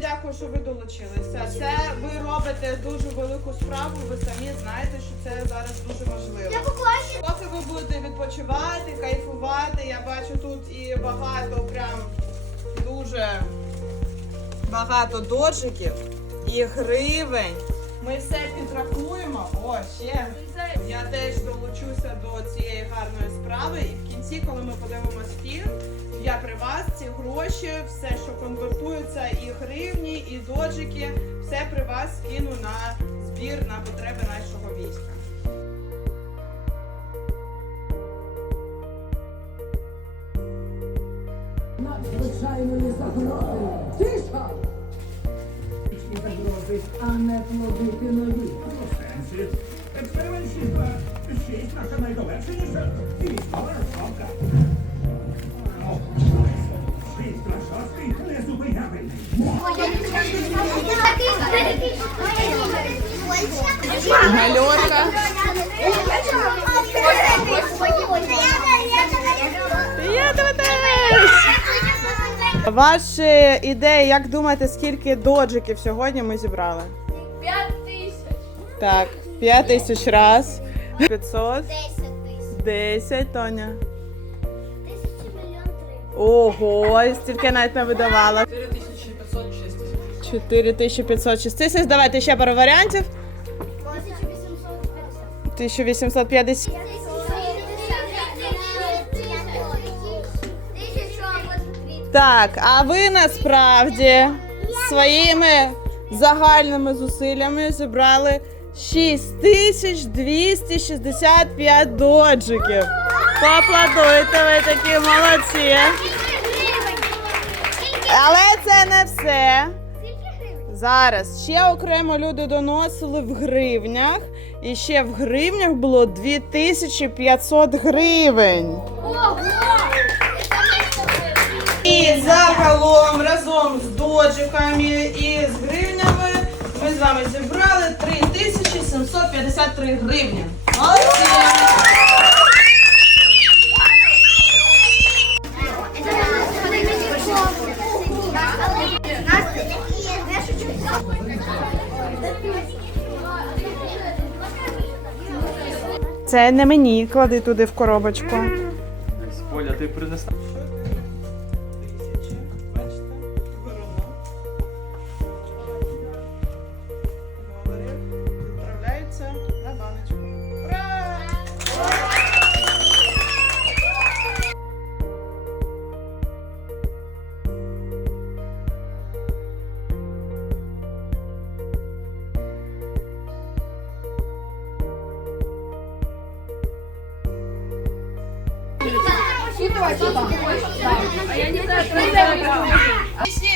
дякую, що ви долучилися. Це ви робите дуже велику справу. Ви самі знаєте, що це зараз дуже важливо. Я поклащу. Поки ви будете відпочивати, кайфувати, я бачу тут і багато, прям дуже багато доджиків і гривень. Ми все підрахуємо. О, ще я теж долучуся до цієї гарної справи. І в кінці, коли ми подивимось фільм, я при вас ці гроші, все, що і гривні, і доджики, все при вас кину на збір на потреби нашого війська. надзвичайної загрози. Тиша! Загрози, а не плодити нові. сенсі. Експеримент 6 на 6 наша найдовершеніша військова розробка. Гальорка. Я теж. Ваші ідеї, як думаєте, скільки доджиків сьогодні ми зібрали? П'ять тисяч. Так, 5 тисяч раз. 500, Десять тисяч. 10, Тоня. Тисячі мільйон три. Ого, стільки навіть не видавала. 4500, 6 тисяч. Давайте ще пару варіантів. Тисяча вісімсот п'ятдесят. 1850. Тисячу або дві. Так, а ви насправді своїми загальними зусиллями зібрали 6265 доджиків. Поаплодуйте, ви такі молодці. Але це не все. Зараз ще окремо люди доносили в гривнях, і ще в гривнях було 2500 гривень. І загалом разом з доджиками і з гривнями ми з вами зібрали 3753 гривні. Молодці! Це не мені, клади туди в коробочку. Оля, ти принесла. Пісні